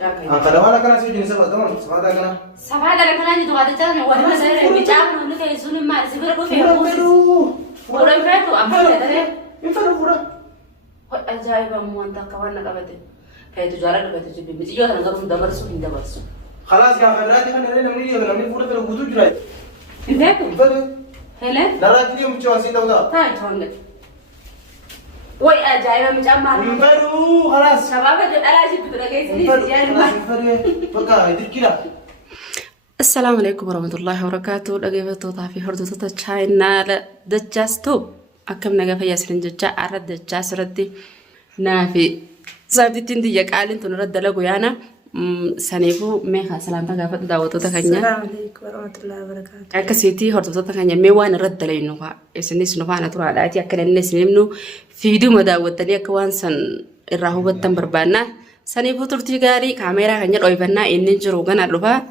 أنت لو أنا كنا سوي جنسة بدون سفادا كنا. سفادا كنا نجدو هذا تاني ولا سير بيجامل إنه كيسون ما سيبره كوفي فورو. فورو يفرقوا أبغى ترى. يفرقوا فورو. أجايب أموان تكوان نكابته. هاي تجارة نكابته جبي. متجوا أنا قالوا دبرسو هند برسو. خلاص يا أخي راتي خلينا نمني فورو فورو بدو جراي. يفرقوا. يفرقوا. هلا. لا راتي اليوم تجوا دودا. هاي تونك. وي أجايب مجمع. يفرقوا خلاص. شباب أنا جبت برجع سيدي يعني ما. يفرقوا. بقى يدير كذا. السلام عليكم ورحمة الله وبركاته. لقيت توضع في حردة تشاينا دجاستو أكم نجا في ياسرين دجا عرض دجاس ردي نافي سابتي تندي قالين تنرد لقو يانا سنيفو ميخا سلام تقافت داوتو تكنيا. السلام عليكم ورحمة الله وبركاته. أكسيتي حردة تكنيا ميوان رد لينو فا إسنيس نفانا ترى على أتي أكل الناس نمنو فيديو مداوتني كوان سن الرهوبة تمبربانا سنيفو ترتي غاري كاميرا كنيا رويبنا إنن جروغان ألوفا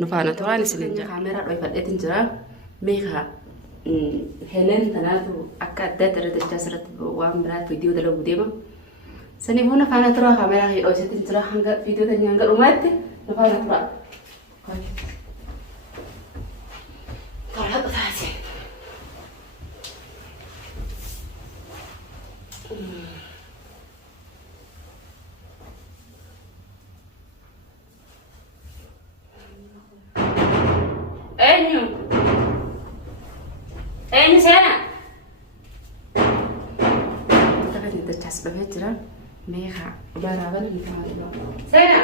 نفانا تراني سلنجا كاميرا رويفات إتنجرا ميخا هلين تناتو أكاد ترى تجسرت وامبرات فيديو دلو بديما سنيفو نفانا ترى كاميرا هي أوجت إنجرا هنگا فيديو تنيا هنگا رومات نفانا ترى طلعت تاسي أين سنة؟ تكاد تجسر بفترة ميخا برابر نفانا سنة.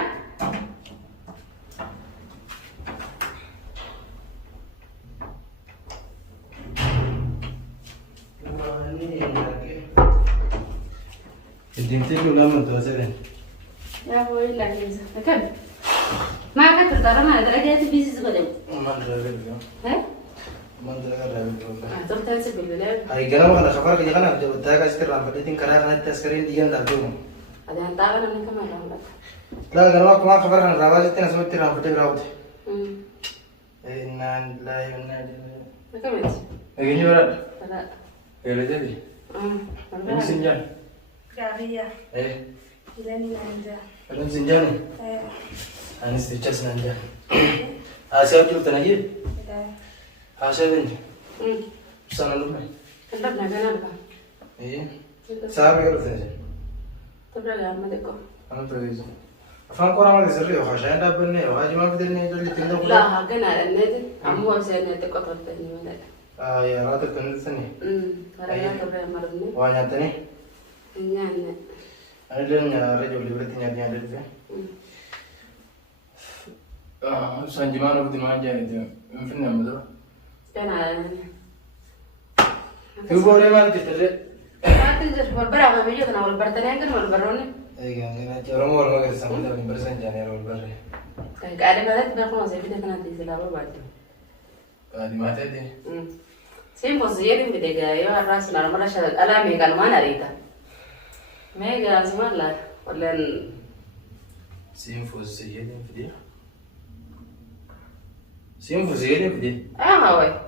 الدمتين ولا من توزرين. يا بوي لا جيزة. كم؟ ما كنت ترى ما درجات بيزيز بدو. ما درجة. ها؟ ما درجة. تروح تنسى بالبلاد. أي كلام ولا خبر كذا كنا جب تاجا استرام بديتين كرار نت تسكرين ديان دابدون. هذا أنت أنا من كم مرة لا كلام كمان خبر كنا رواج تين اسمه تيرام بدي راود. أمم. إن لا يمنا. ما كملت. أجيني ورد. لا. إيه جدي. أمم. سنجان. جارية. إيه. إلاني نانجا. أنا سنجان. إيه. أنا استيجاس نانجا. أسياب جل تناجي. إيه. أسياب إني. أمم. سنة لومي. كذبنا كنا بقى. إيه. سامي يقول تناجي. تبرع يا أحمد إكو. أنا تريز. أفهم كورا ما تسري وخشين دابني وهاجي ما بدني يقول لي تندم. لا هكذا النادي عمو سنة تقطع تاني من هذا. يا راتب كنت سني. كرنا تبرع مرضني. وأنا تاني. نعم. أنا لين رجل اللي بدي نادي على الفيلم. سانجمان أبغى ما جاي ده. من فين نمدو؟ أنا. هو بوري ما تجتري. ما تنجح والبرا ما بيجي أنا والبرتنين كنا والبروني. إيه أنا جرام ورا ما قد سامي ده من برسان جاني أنا والبرة. قاعد بدأت بقول زي كده كنا تيجي لابو بعد. قاعد ما تدي. سيم فوزيرين بديجا يا راس نار مرة شد ألا ميكان ما نريتا. ميكان زمان لا ولا سيم فوزيرين بدي. سيم فوزيرين بدي. هاوي.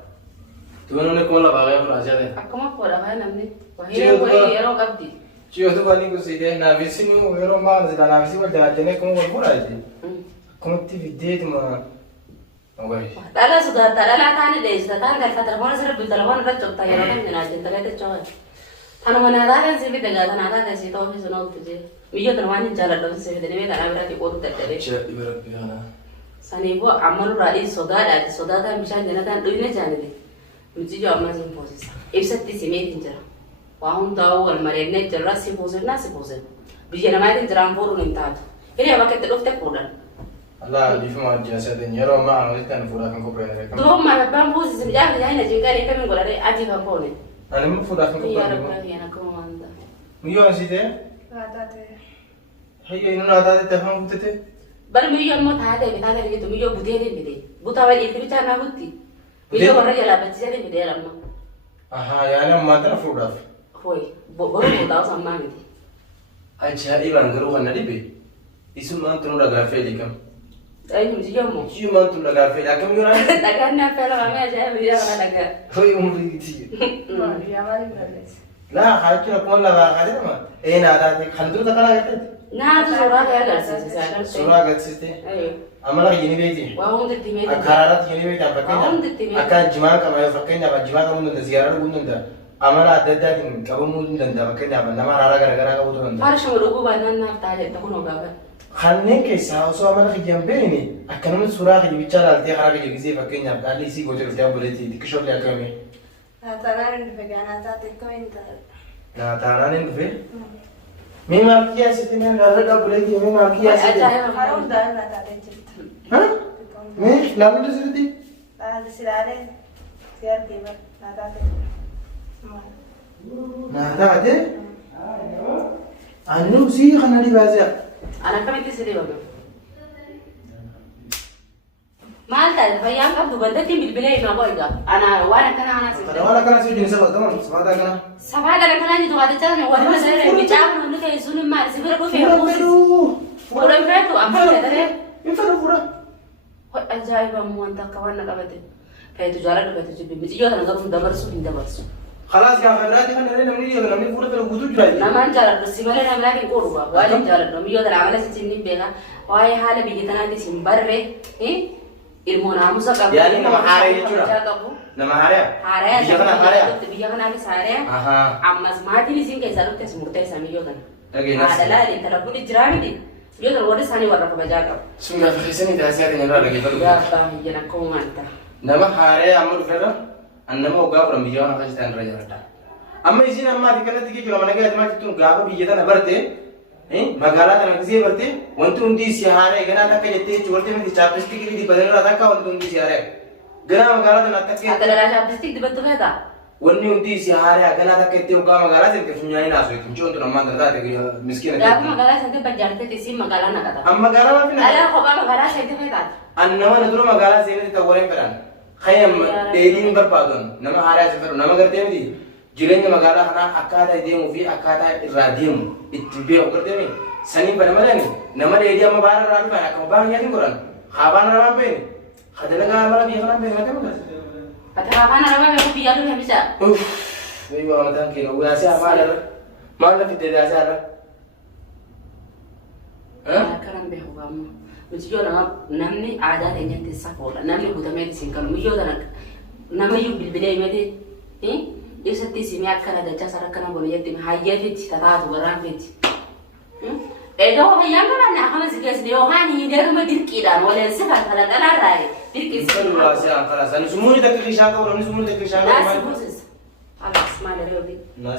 تونو نكمل باغي فراشة ده. Aku mah kuda kan namni. Wahira wahira kabdi. Cio tu balik ke sini, nafisi ni hero mal, sudah nafisi berjalan jenis kamu berpura aja. Kamu TV tu mah, awal. Dala sudah dala tani deh, sudah tani dari telepon saya beli telepon dah cok tayar orang yang nanti tadi itu cok. Thanu mana ada sih beda gak, thanu ada sih tahu sih sonal tu je. Mio telepon ini jalan dong sih beda ni mereka berarti korup terteri. Cek ibarat biasa. Sani bu amal rai soda dah misalnya jangan dah duitnya jangan deh. Mesti jo amal sih proses. Ibsat ti sih meeting jalan. وهم داو المرينات الراسي بوزن ناس بوزن بيجينا ما يدري ترامبورو نمتاد هنا وقت الوقت كورن لا دي فما جالسة دنيا رو ما أنا قلت أنا فودا كم كوبري نريك دوم ما بام بوز زمجاه جاينا جنكاري كم نقول عليه عادي بامبوني أنا مو فودا كم يا كوبري رب أنا كم ماندا ميو أنسيته غاداتي. هي إنه نادا تفهم كتته بل ميو ما ثاده بثاده اللي تو ميو بديه بديه بتاوي اللي بيجي أنا بودي ميو ورا يلا بتجي بديه لما أها يعني ما تنا فودا هوي بقول بتاو سما بدي أجا إيران غرو خنا دي isu mantu udah gafeli kam. Ayo mesti jamu. Isu mantu udah gafeli, akam yura. Dagan na pela kami aja biar mana dagan. Hoi umri gitu. ما في عمالي بلس. لا حاجة كنا كمان لا حاجة ما. إيه نادا دي خندور تكلا كده. Naatu suuraa kee agarsiise agartee. Suuraa agarsiiste. Amala kiyini beekti. Waa hundi meeti. Akkaataa kiyini beekti Waa hundi meeti. akka jimaa qaba fakkeenyaaf jimaa qabuu ni danda'a sigaara dhuguu ni danda'a. Amala adda addaatiin qabamuu ni danda'a fakkeenyaaf nama haaraa garaagaraa qabuu danda'a. Farshuma dhuguu baannaan naaf ta'a jedha kun ogaa. Kanneen keessaa osoo amala kiyyaan beekni akkanuma suuraa kiyya bichaa ilaaltee karaa kiyya gisee fakkeenyaaf dhaalli isii gootee dhuftee obboleetti xiqqishoollee akkamii. Naatanaan hin dhufe gaanaataa xiqqoo hin ta'a. Naatanaan hin dhufe. Mee maal kiyyaasitti mee gaazexaa obboleetti mee maal kiyyaasitti. Hara hundaa'e naataatee jirti. Mee laamuun sirriitti. Silaalee si argee bara naataatee. Naataatee. Annu sii kana dhibaasee. Ana akkamitti si dhibame? Maal taate fayyaan qabdu gandatti bilbilee himaa qoyga. Ana waan akkana kana si Kana waan akkana si wajjin saba tamam sabaata kana. Sabaata kana jitu waata jala wani masala bichaa kun hundi ta'e sun maal si bira dhufee kuusis. Fuudhan feetu amma feetare. Infadu fuudha. Ajaa'iba ammoo wanta akka waan na qabate. Feetu jaaladha feetu jibbi mixiyyoo kana garuu dabarsu hin dabarsu. Khalaas gaafa biraatti kan namni fuudha fira guutuu jira. Namaan jaaladhu si malee nama laatiin qoodhu qaba. Waan jaaladhu miyyoo tana amala si hin beeka. Waa'ee haala biyya tanaatti si hin barre. Ilmoo naamusa qabu. Yaani nama haaree jechuudha. Nama haaree. Haaree. Biyya kana haaree. Biyya kanaafis haaree. Ammas maatiin isin keessaa dhufte as murteessaa miyyoo kana. Dhageenyas. Haadha laaliin tana kun jiraa miti. Miyyoo kana warri isaanii warra kabajaa qabu. Sun gaafa keessanii taasisaatiin irraa dhageeffatu. Gaafa biyyan akka uumaanta. Nama haaree amma dhufeerra an nama waggaa fuudhan biyya kana keessa ta'an irra jiraata. Amma isin ammaati kanatti geejjiba mana gaazexaa maatiituun gaafa biyya tana barte magaalaa tana gisee barte wanti hundi si haaree ganaa takka jettee jechuun warti miti chaappistikii dibatan irraa takka wanti hundi si haaree. Ganaa magaalaa tana takka. Akka dhalaa chaappistik dibattu feeta. Wanni hundi si haaree ganaa takka jettee waggaa magaalaa seente funyaanii naasoo jechuun ciwantu namaan tana taate miskiina. Gaafa magaalaa seente bajjaartee isiin magaalaa naqata. Amma magaalaa maa finna. Dhalaa kophaa magaalaa seente feetaati. An nama na dura magaalaa seenatti ta'u warreen fedhan. Khayyam dheedhiin barbaadon nama haaraa si fedhu nama gartee miti. Jireenya magaalaa kanaa akkaataa deemuu fi akkaataa irraa deemu itti beeku gartee miti. Saniin bana malee nama dheedhii amma baara irraa dhufan akkama baara nyaatiin godhan. Haabaan arabaan beene. Hadalagaa mala biyya kanaan beene malee malee. Ati haabaan arabaa beeku biyyaa dhufe bishaa. Wayii waa mataan keenya uyaasee maal irra maal lafi itti yaasee irra. Akkanaan beeku gaamma. Miyyoo namni aadaa keenyatti safoodha. Namni guutamee isin qabu. Miyyoo kana namayyuu bilbilee himate ibsatti isimee akkana dachaa sara akkana booliyatti hayyaafetti tataatu garaan feeti. Egaa hayyaan kanaan akkana si keessi yookaan hiidaruma dirqiidhaan waliin si falfala dhalaarraa dirqii si. Kan ulaasee akkana sani sumuuni takka kishaa qabu namni sumuuni takka kishaa qabu. Naasi buusis. Alas maal reebi.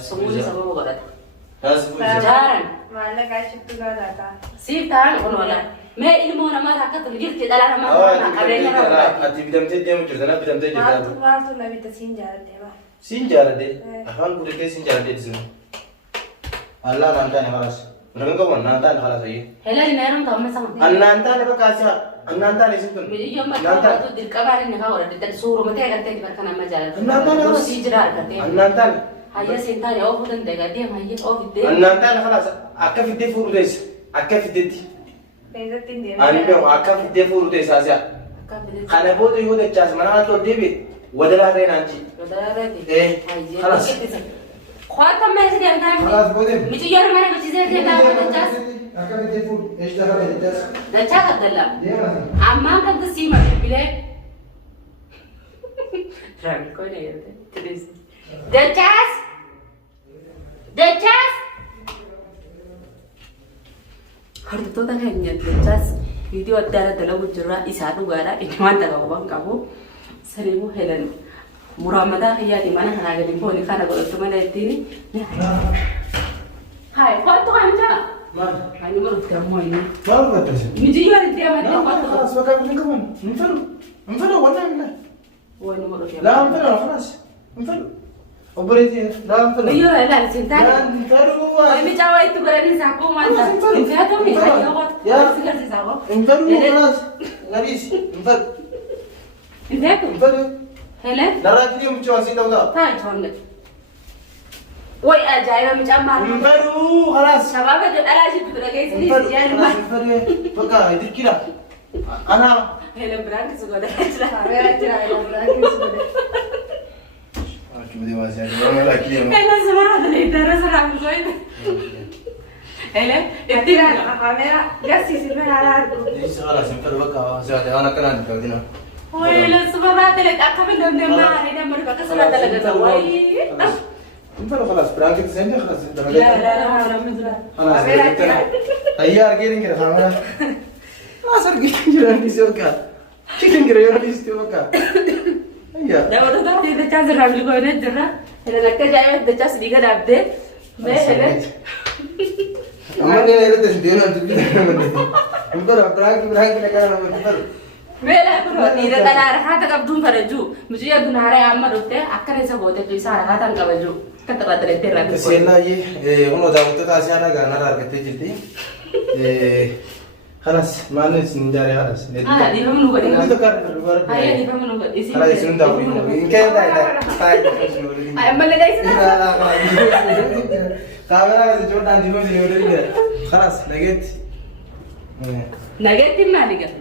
Sumuuni sababa godhata. Naasi buusis. Jaaran. Maallaqaa shittuu gaataa. Siif ta'an kun wala. Mee ilmoo namaa akka tolu jirti dhala namaa qabeenya qabu. Ati bitamtee deemu jirta na bitamtee jirta. Maaltu na bita siin jaaladhee maa. Siin jaaladhee afaan guutatee siin jaaladhee disimu. Allah naan taane khalaas. Nagan qabu naan taane khalaas ayyee. Helal neerum ta'amma sama. Annaan taane bakkaasa annaan taane isin kun. Miyyoo mataa dirqamaan inni haa warra suuruma ta'e gartee bakka nama jaalatu. Annaan taane khalaas. Sii jira argatee. Annaan taane. Hayya siin taane oofu danda'a deema hayya oofu deema. Annaan taane khalaas akka fiddee fuudhu teessa akka fiddeetti. Keessatti hin deemaa. Ani beeku akka fiddee fuudhu teessa asi'a. Kana booda yoo dachaas mana haa tol deebi'e wadalaa ta'e naan ji. خلاص خواتم ما يصير عندنا خلاص بودم مش يوم ما نبغى تزيد كده دجاج أكمل تليفون إيش دخل الدجاج دجاج عبدالله ديما عمان كنت سيما في البلاد رامي كوين يا تدريس دجاج دجاج هرد تودا كأني دجاج فيديو أدارة دلوا جرا إسحاق وغيره إنما تلاقوا كابو سريمو هلن مرامدا خيالي ما أنا هاي اللي بقولي خانا قلت ما لقيتني هاي فاتو عمتا ما هاي نمر بترمويني ما أبغى ترسل ميجي يوم تيا ما تيا فاتو خلاص بقى بدنا كمان نفرو ولا لا وين نمر تيا لا نفرو خلاص نفرو وبريتي لا نفرو ميجي لا سنتان لا نفرو وين ميجاوا يتبرني ساكو ما أنت نفرو مي هاي يوقف يا سكر ساكو نفرو خلاص غريس نفرو نفرو هلا لا راكلي متجوزين دودا هاي تونك وي أجايبه مجمع نفرو خلاص شباب أنا شفت لك إيش نفرو يعني خلاص نفرو بقى يدير كده أنا هلا برانك سوى ده Kamera jira ila berarti sudah. Cuma dia masih ada orang lagi yang أنا سمعت اللي درس رام شوي Hele, Atira kamera gasi sini ala arku. ايش خلاص انت بقى زاد انا كان عندي Wala, sumarate lang. Ako kami damdam na. Ay, damar ka. Kasala talaga na. Wai. انت خلاص براكت زين خلاص انت La, la, la. Maraming salamat. خلاص تيار جيرين كده خلاص ما صار جيرين يسوي كذا chicken كده يسوي كذا هيا Dapat tu tak dia cakap ramai lugu ni jera. Hele nak kerja ayat dia cakap sedikit update. Meh hele. अम्मा ने ये तो दियो ना तुझे उनको प्रांक ने कहा ना मतलब Meh lah aku dah tidak ada arah kata kau dun kerja. Mesti ya dun hari amma rote. Akar esa bote tu isa arah kata kau baju. Kata kata rete ragu. तो सेला ये उन्होंने दावत तो आसिया ना गाना रहा करते जितनी خلاص ما نس نجاري خلاص Ah, di mana nunggu itu dia? kan luar Ayah di mana nunggu? Isi. خلاص اسمه داوي ini kan dah Ayah malah dah isi. kamera kan cuma nanti mau jadi udah خلاص لقيت Nugget di mana kan?